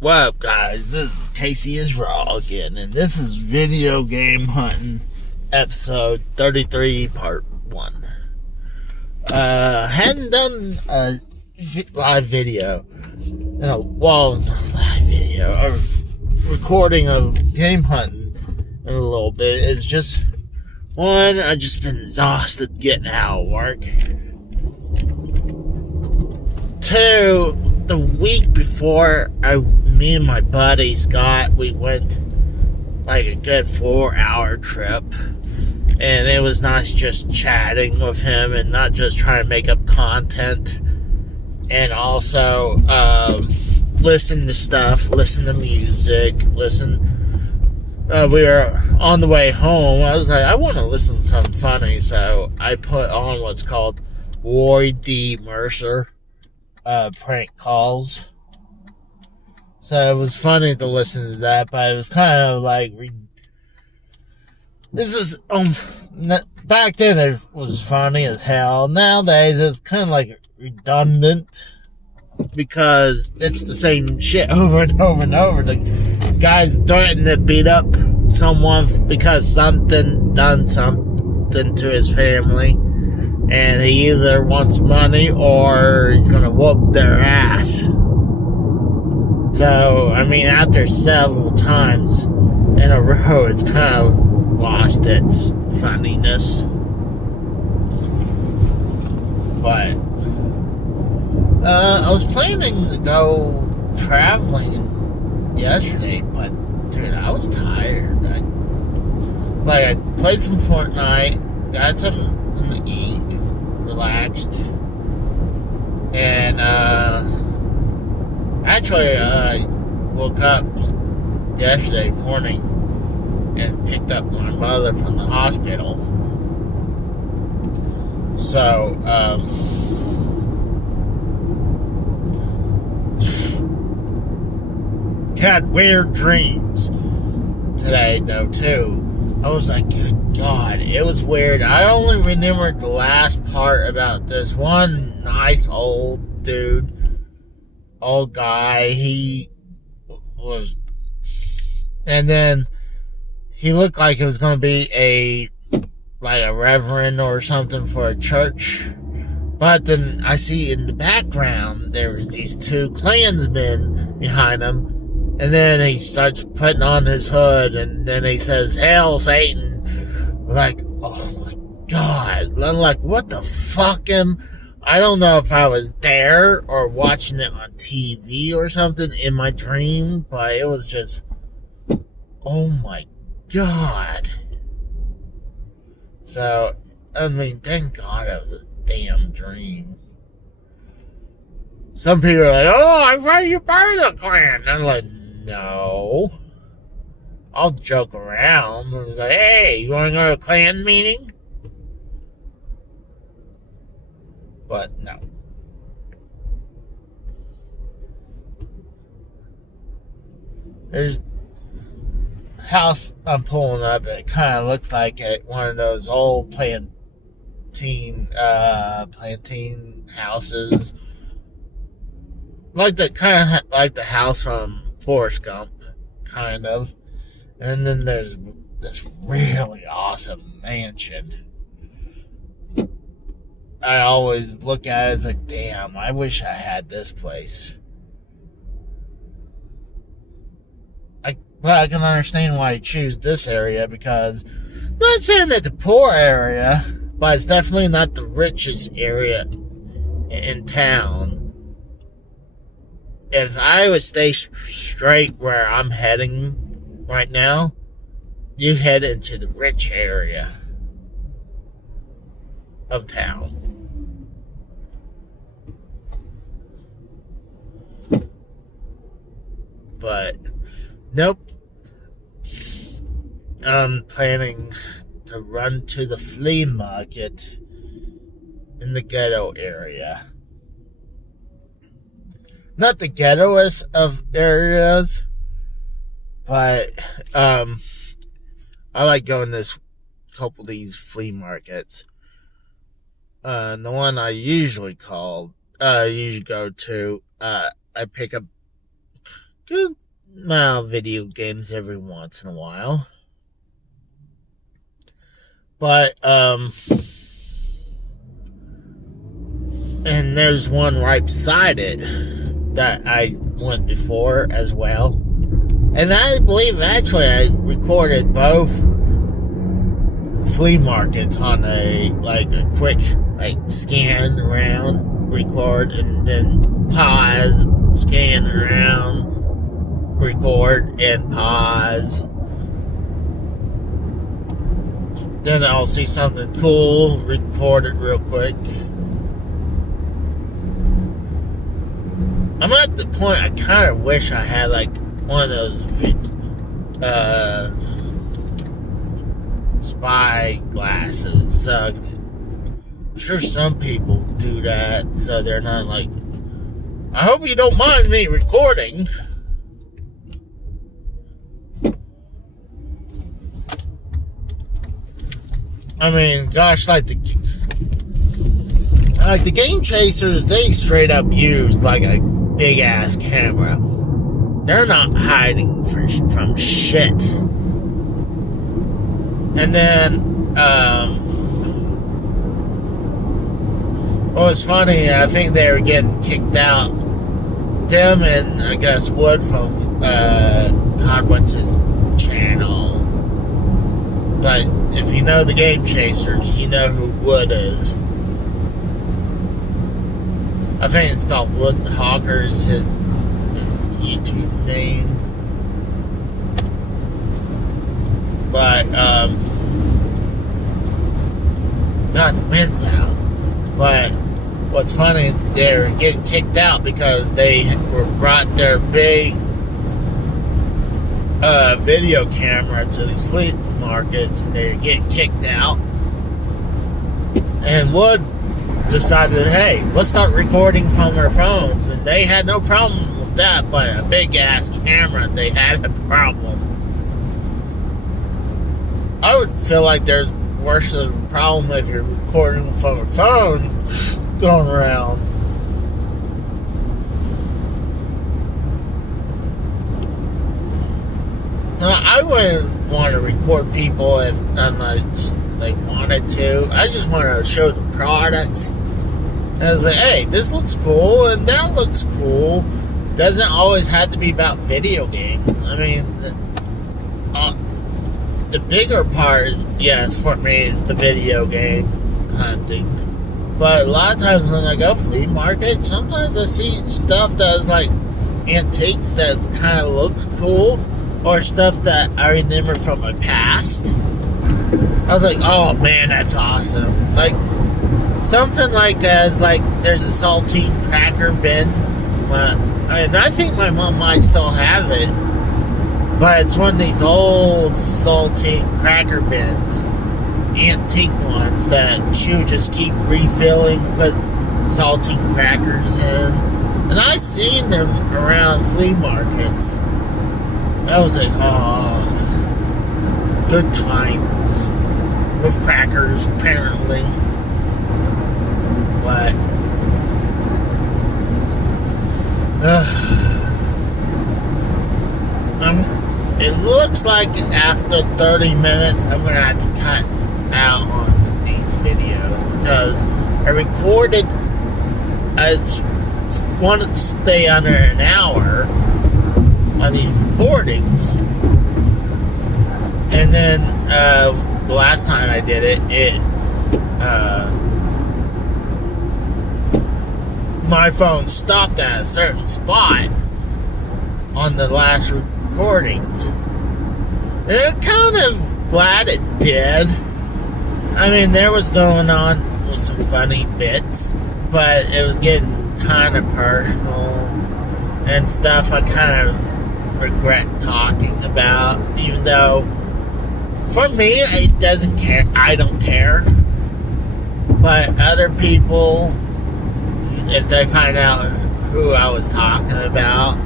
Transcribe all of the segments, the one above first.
What up, guys? This is Casey is Raw again, and this is Video Game Hunting, episode 33, part 1. Hadn't done a live video in a recording of game hunting in a little bit. It's just, one, I just been exhausted getting out of work. 2, the week before me and my buddies we went like a good 4-hour trip, and it was nice just chatting with him and not just trying to make up content, and also listen to stuff, listen to music, we were on the way home. I was like, I want to listen to something funny, so I put on what's called Roy D. Mercer prank calls. So it was funny to listen to that, but it was kind of like, this is, back then it was funny as hell. Nowadays it's kind of like redundant, because it's the same shit over and over and over. The guys threaten to beat up someone because something done something to his family, and he either wants money or he's gonna whoop their ass. So, I mean, after several times in a row, it's kind of lost its funniness. But, I was planning to go traveling yesterday, but, dude, I was tired. I played some Fortnite, got something to eat, relaxed, and, actually, I woke up yesterday morning and picked up my mother from the hospital. So, had weird dreams today, though, too. I was like, good God, it was weird. I only remembered the last part about this one nice old dude. Old guy, he was, and then he looked like it was going to be a reverend or something for a church, but then I see in the background there was these 2 Klansmen behind him, and then he starts putting on his hood, and then he says, "Hail Satan!" Like, oh my God, I'm like, what the fuck I don't know if I was there or watching it on TV or something in my dream, but it was just, oh my God. So, I mean, thank God it was a damn dream. Some people are like, oh, I thought you part of the Klan. I'm like, no. I'll joke around. I was like, hey, you want to go to a Klan meeting? But no. There's a house I'm pulling up. It kind of looks like one of those old plantain houses, like the house from Forrest Gump, kind of. And then there's this really awesome mansion. I always look at it as like, damn, I wish I had this place. But I can understand why you choose this area, because, not saying it's a poor area, but it's definitely not the richest area in town. If I would stay straight where I'm heading right now, you head into the rich area of town. But, nope. I'm planning to run to the flea market in the ghetto area. Not the ghettoest of areas, but I like going to couple of these flea markets. The one I usually go to, I pick up good amount of video games every once in a while. But, and there's one right beside it that I went before as well. And I believe actually I recorded both flea markets on a quick scan around, record, and then pause, scan around, record, and pause. Then I'll see something cool, record it real quick. I'm at the point I kind of wish I had one of those spy glasses. I'm sure some people do that, so they're not I hope you don't mind me recording. I mean, gosh, the Game Chasers, they straight up use a big ass camera. They're not hiding from shit. And then, what was funny, I think they were getting kicked out. Them and I guess Wood from God, what's his channel? But if you know the Game Chasers, you know who Wood is. I think it's called Wood Hawkers, his YouTube name. But, God, the wind's out. But what's funny, they're getting kicked out because they brought their big video camera to these flea markets, and they're getting kicked out. And Wood decided, hey, let's start recording from our phones, and they had no problem with that, but a big ass camera, they had a problem. I would feel like there's worse of a problem if you're recording from a phone going around. Now, I wouldn't want to record people if they wanted to. I just want to show the products. And I was like, hey, this looks cool and that looks cool. Doesn't always have to be about video games. I mean, the bigger part, yes, for me is the video game hunting. But a lot of times when I go flea market, sometimes I see stuff that's antiques that kind of looks cool, or stuff that I remember from my past. I was like, oh man, that's awesome. Something there's a saltine cracker bin. And I think my mom might still have it. But it's one of these old saltine cracker bins, antique ones that she would just keep refilling, put saltine crackers in. And I seen them around flea markets. I was like, oh, good times with crackers, apparently. But, it looks like after 30 minutes, I'm going to have to cut out on these videos because I recorded, I wanted to stay under an hour on these recordings, and then the last time I did it, my phone stopped at a certain spot on the last recordings, and I'm kind of glad it did. I mean, there was going on with some funny bits, but it was getting kind of personal and stuff I kind of regret talking about, even though for me it doesn't care. I don't care, but other people, if they find out who I was talking about,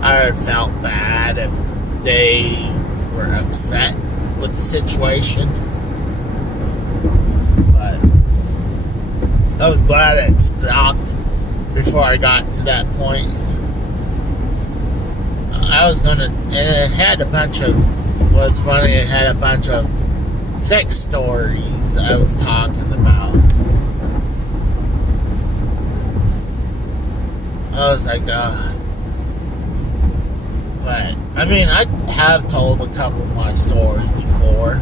I would have felt bad if they were upset with the situation. But I was glad it stopped before I got to that point. I was gonna, and it had a bunch of, was funny, it had a bunch of sex stories I was talking about. I was like, but, I mean, I have told a couple of my stories before.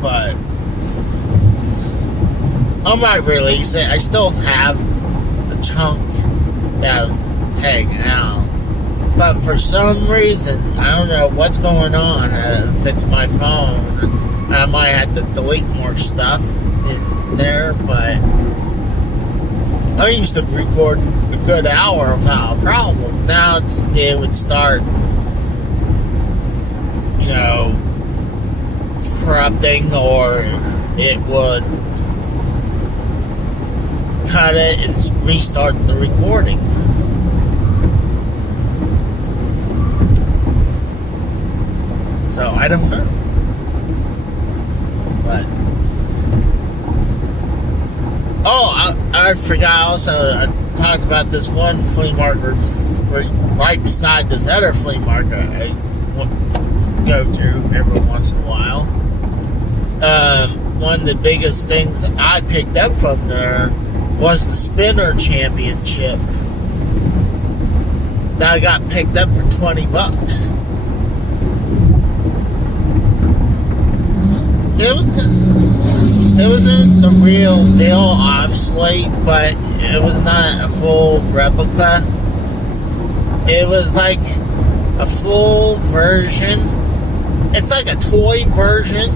But I might release it. I still have a chunk that I was taking out. But for some reason, I don't know what's going on. If it's my phone, I might have to delete more stuff in there. But I used to record a good hour without a problem. Now it would start, corrupting, or it would cut it and restart the recording. So I don't know. But I forgot also, I talked about this one flea market right beside this other flea market I go to every once in a while. One of the biggest things I picked up from there was the spinner championship that I got picked up for $20. It wasn't the real deal, obviously, but it was not a full replica. It was like a full version. It's like a toy version,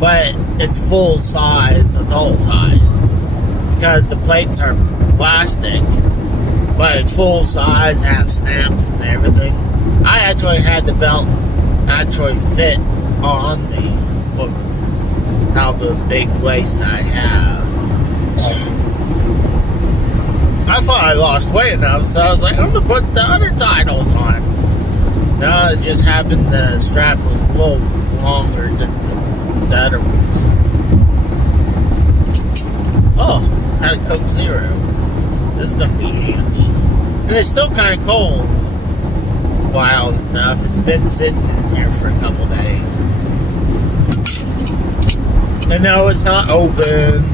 but it's full size, adult sized, because the plates are plastic, but it's full size, have snaps and everything. I actually had the belt actually fit on me with how big waist I have. I thought I lost weight enough, so I was like, I'm gonna put the other titles on. No, it just happened the strap was a little longer than the other ones. Oh, had a Coke Zero. This is gonna be handy. And it's still kind of cold. Wild enough. It's been sitting in here for a couple days. And no, it's not open.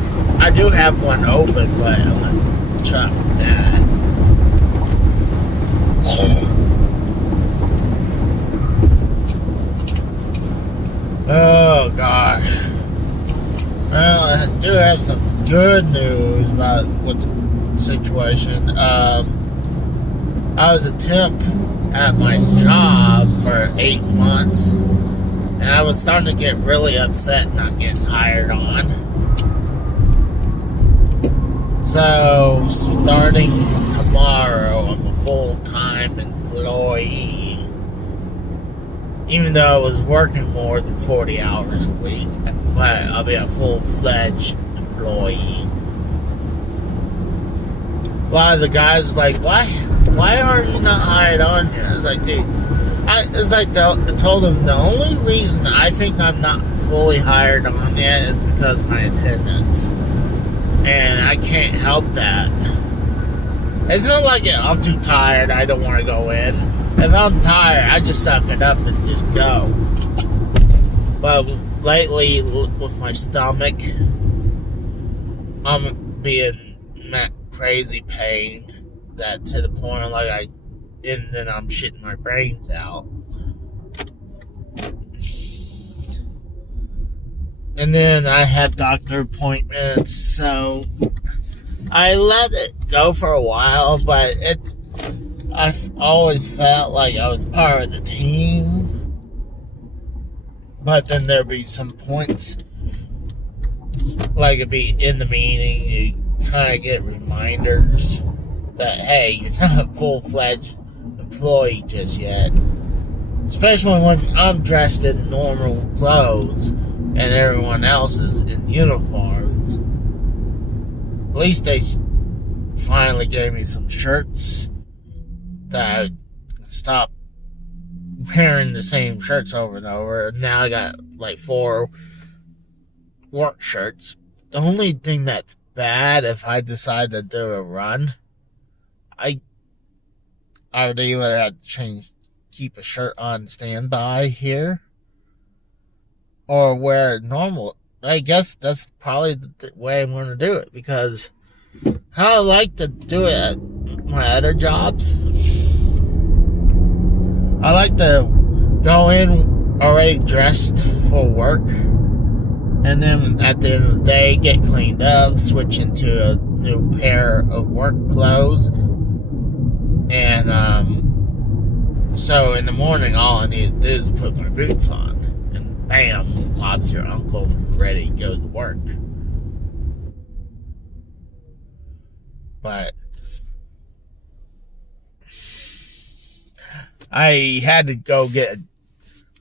I do have one open, but I'm gonna chuck that. Oh gosh. Well, I do have some good news about what's the situation. I was a temp at my job for 8 months, and I was starting to get really upset not getting hired on. So, starting tomorrow, I'm a full-time employee. Even though I was working more than 40 hours a week, but I'll be a full-fledged employee. A lot of the guys was like, why aren't you not hired on here? I was like, dude, I told them the only reason I think I'm not fully hired on yet is because of my attendance. And I can't help that. It's not like I'm too tired, I don't want to go in. If I'm tired, I just suck it up and just go. But lately, with my stomach, I'm being crazy pain that to the point and then I'm shitting my brains out. And then I have doctor appointments, so I let it go for a while, but I've always felt like I was part of the team. But then there'd be some points, like it'd be in the meeting, you kind of get reminders that, hey, you're not a full-fledged employee just yet. Especially when I'm dressed in normal clothes and everyone else is in uniforms. At least they finally gave me some shirts that I would stop wearing the same shirts over and over. Now I got like 4 work shirts. The only thing that's bad, if I decide to do a run, I I would either have to keep a shirt on standby here, or wear normal. I guess that's probably the way I'm going to do it, because how I like to do it at my other jobs, I like to go in already dressed for work, and then at the end of the day, get cleaned up, switch into a new pair of work clothes, and so in the morning, all I need to do is put my boots on, and bam, Bob's your uncle, ready to go to work. But I had to go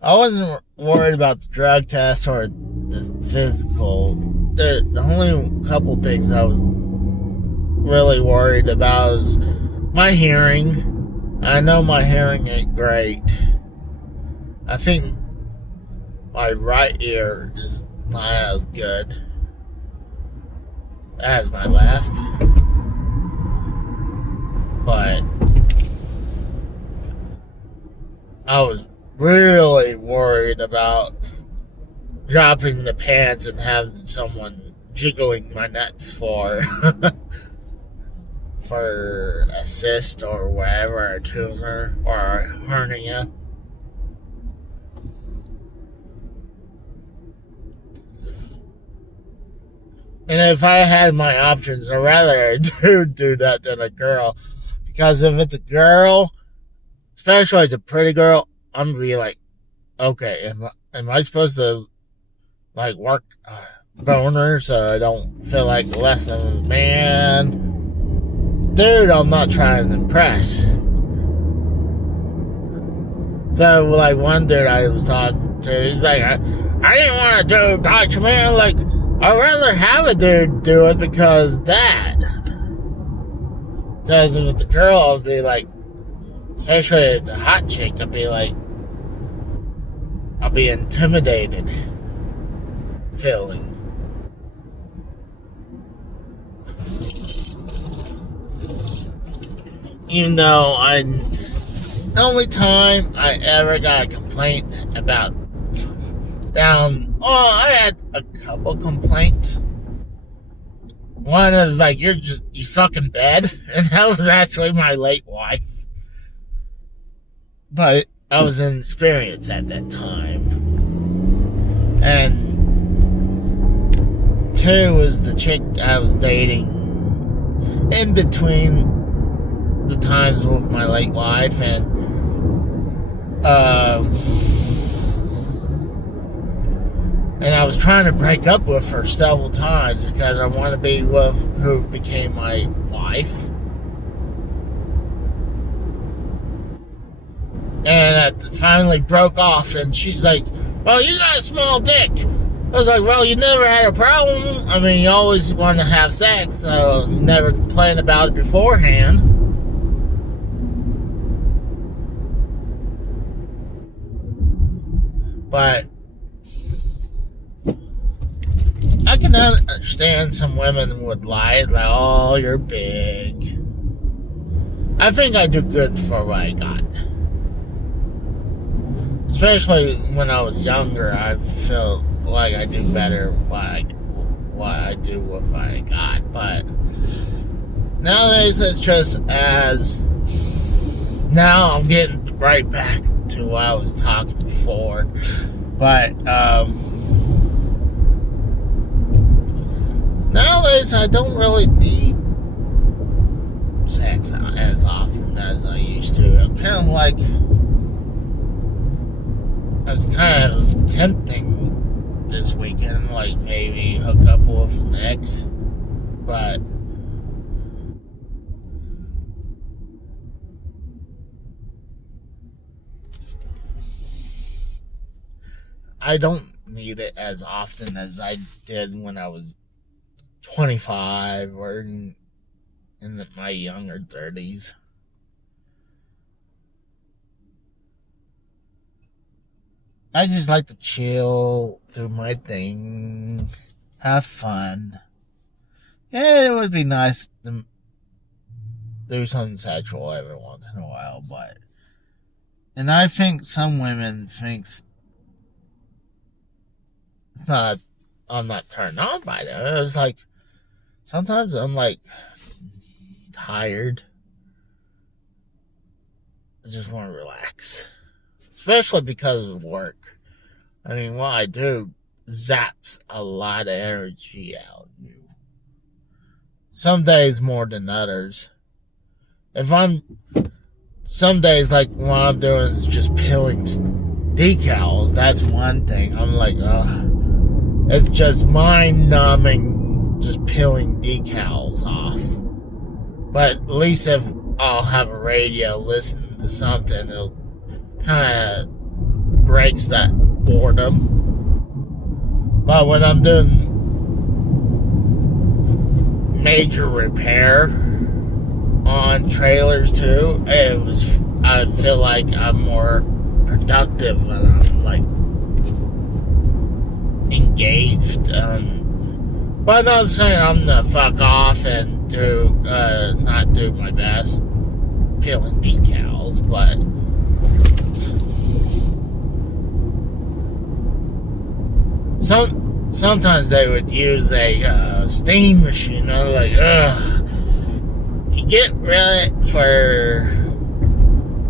I wasn't worried about the drug test or the physical. The only couple things I was really worried about was my hearing. I know my hearing ain't great. I think my right ear is not as good as my left. But I was really worried about dropping the pants and having someone jiggling my nuts for a cyst or whatever, a tumor or a hernia. And if I had my options, I'd rather a dude do that than a girl. Because if it's a girl, especially if it's a pretty girl, I'm going to be like, okay, am I supposed to like work boner so I don't feel like less of a man? Dude, I'm not trying to impress. So, like, one dude I was talking to, he's like, I didn't want to do Dutch, man. Like, I'd rather have a dude do it because that. Because if it's a girl, I'd be like, especially if it's a hot chick, I'd be like, I'll be intimidated feeling. Even though the only time I ever got a complaint about I had a couple complaints. One is like, you suck in bed, and that was actually my late wife. But I was inexperienced at that time. And two was the chick I was dating in between the times with my late wife, and I was trying to break up with her several times because I want to be with who became my wife. And it finally broke off, and she's like, well, you got a small dick. I was like, well, you never had a problem. I mean, you always wanted to have sex, so you never complained about it beforehand. But I can understand some women would lie, like, oh, you're big. I think I do good for what I got. Especially when I was younger, I felt like I do better what I do with what I got. But nowadays, it's just as... Now I'm getting right back to what I was talking before. But, nowadays, I don't really need sex as often as I used to. I'm kind of like... I was kind of tempting this weekend, like maybe hook up with an ex, but I don't need it as often as I did when I was 25 or in my younger 30s. I just like to chill, do my thing, have fun. Yeah, it would be nice to do something sexual every once in a while, and I think some women thinks it's not. I'm not turned on by them. It's like sometimes I'm like tired. I just want to relax, especially because of work. I mean, what I do zaps a lot of energy out of you. Some days more than others. Some days, like, what I'm doing is just peeling decals. That's one thing. I'm like, it's just mind-numbing just peeling decals off. But at least if I'll have a radio listening to something, it'll kind of breaks that boredom. But when I'm doing major repair on trailers too, I feel like I'm more productive and I'm like engaged. But I'm not saying I'm gonna fuck off and not do my best peeling decals, but sometimes they would use a steam machine. I'm like, ugh. You get really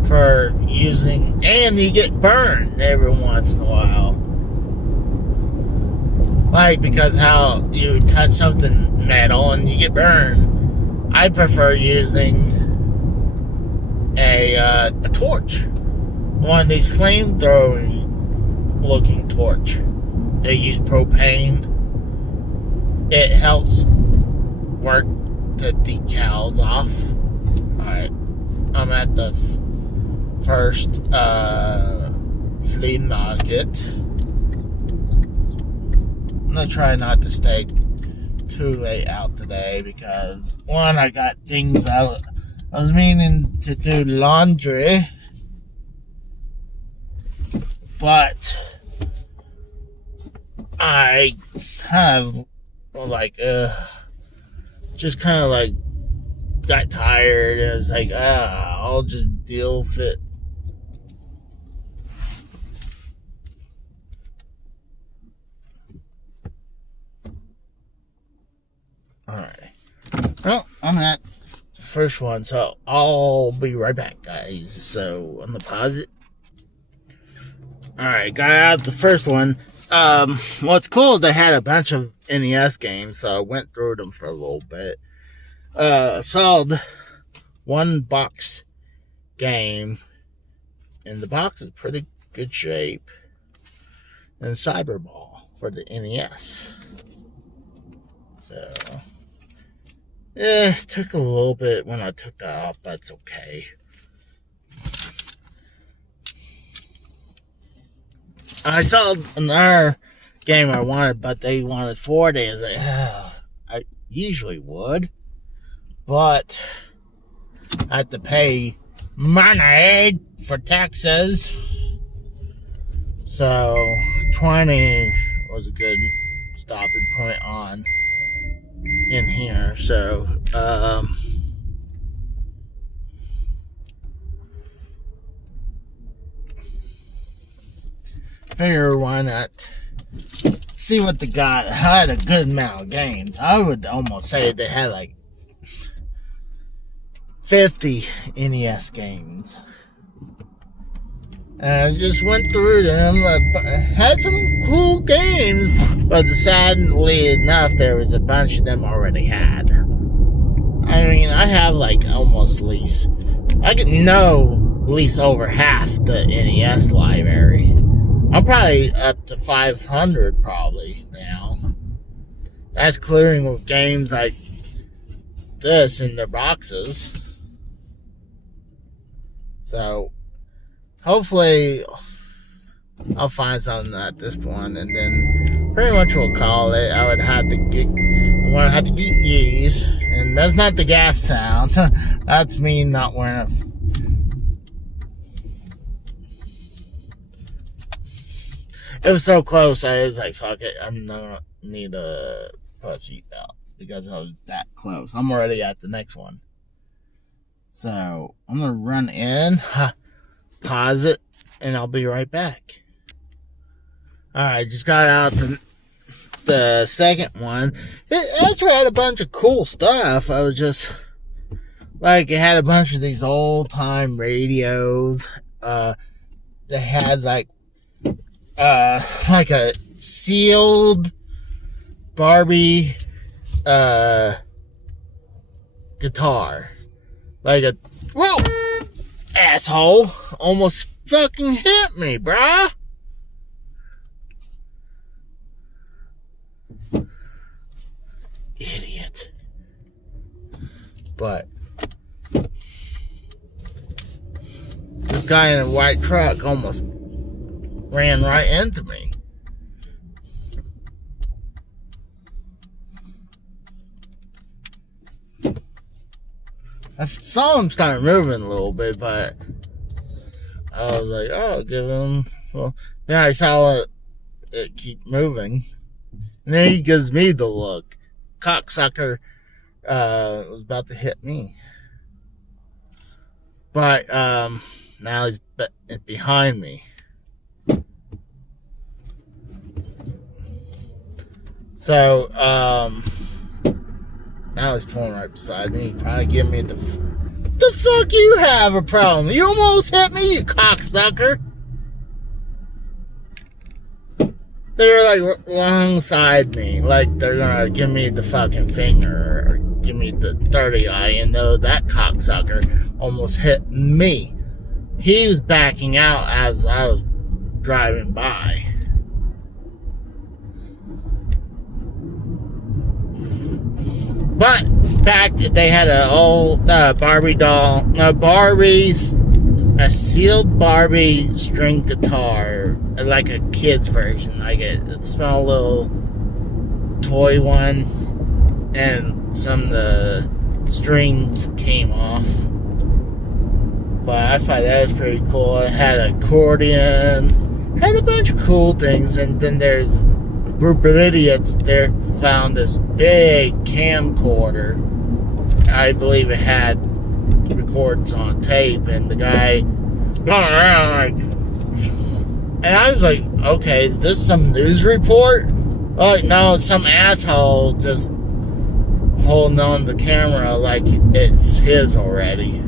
for using, and you get burned every once in a while. Like, because how you touch something metal and you get burned. I prefer using a torch. One of these flamethrowing looking torch. They use propane. It helps work the decals off. Alright, I'm at the first flea market. I'm gonna try not to stay too late out today because, one, I got things out. I was meaning to do laundry, but I kind of just kind of like got tired and I was like, I'll just deal with it. Alright. Well, I'm at the first one, so I'll be right back, guys. So, I'm gonna pause it. Alright, got out the first one. What's cool, they had a bunch of NES games, so I went through them for a little bit. Sold one box game, and the box is pretty good shape. And Cyberball for the NES. So, it took a little bit when I took that off, but it's okay. I saw another game I wanted, but they wanted 4 days. I usually would, but I had to pay money for taxes. So 20 was a good stopping point on in here. So figure why not see what they got. I had a good amount of games. I would almost say they had like 50 NES games. And I just went through them. Had some cool games, but sadly enough, there was a bunch of them already had. I mean, I have like almost least over half the NES library. I'm probably up to 500 probably now. That's clearing with games like this in their boxes. So, hopefully, I'll find something at this point, and then pretty much we'll call it. I'm gonna have to get these, and that's not the gas sound. That's me not wearing a. It was so close, I was like, fuck it, I'm not need to put a seatbelt because I was that close. I'm already at the next one. So I'm gonna run in, pause it, and I'll be right back. Alright, just got out the second one. It actually had a bunch of cool stuff. I was just like, it had a bunch of these old time radios. They had like a sealed Barbie guitar. Like a whoa, asshole! Almost fucking hit me, bruh. Idiot. But this guy in a white truck almost ran right into me. I saw him start moving a little bit, but I was like, oh, give him. Well, then I saw it keep moving. And then he gives me the look. Cocksucker was about to hit me. But now he's behind me. So, now he's pulling right beside me. He'd probably give me the fuck you have a problem? You almost hit me, you cocksucker. They're like alongside me, like they're gonna give me the fucking finger or give me the dirty eye, and though that cocksucker almost hit me. He was backing out as I was driving by. But back, they had an old Barbie doll, a sealed Barbie string guitar, like a kid's version, like a small little toy one, and some of the strings came off. But I thought that was pretty cool. It had an accordion, had a bunch of cool things, and then there's group of idiots there found this big camcorder. I believe it had records on tape, and the guy going around like, and I was like, okay, is this some news report? Oh, like, no, it's some asshole just holding on the camera like it's his already.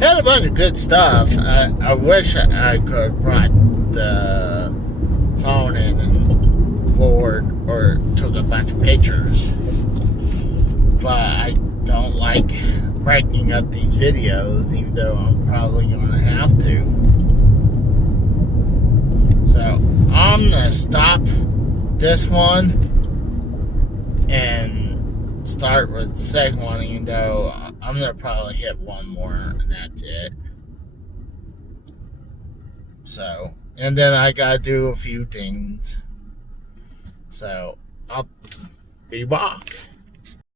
Had a bunch of good stuff. I wish I could have brought the phone in and record or took a bunch of pictures. But I don't like breaking up these videos, even though I'm probably going to have to. So I'm going to stop this one and start with the second one, even though I'm going to probably hit one more and that's it. So, and then I got to do a few things. So, I'll be back.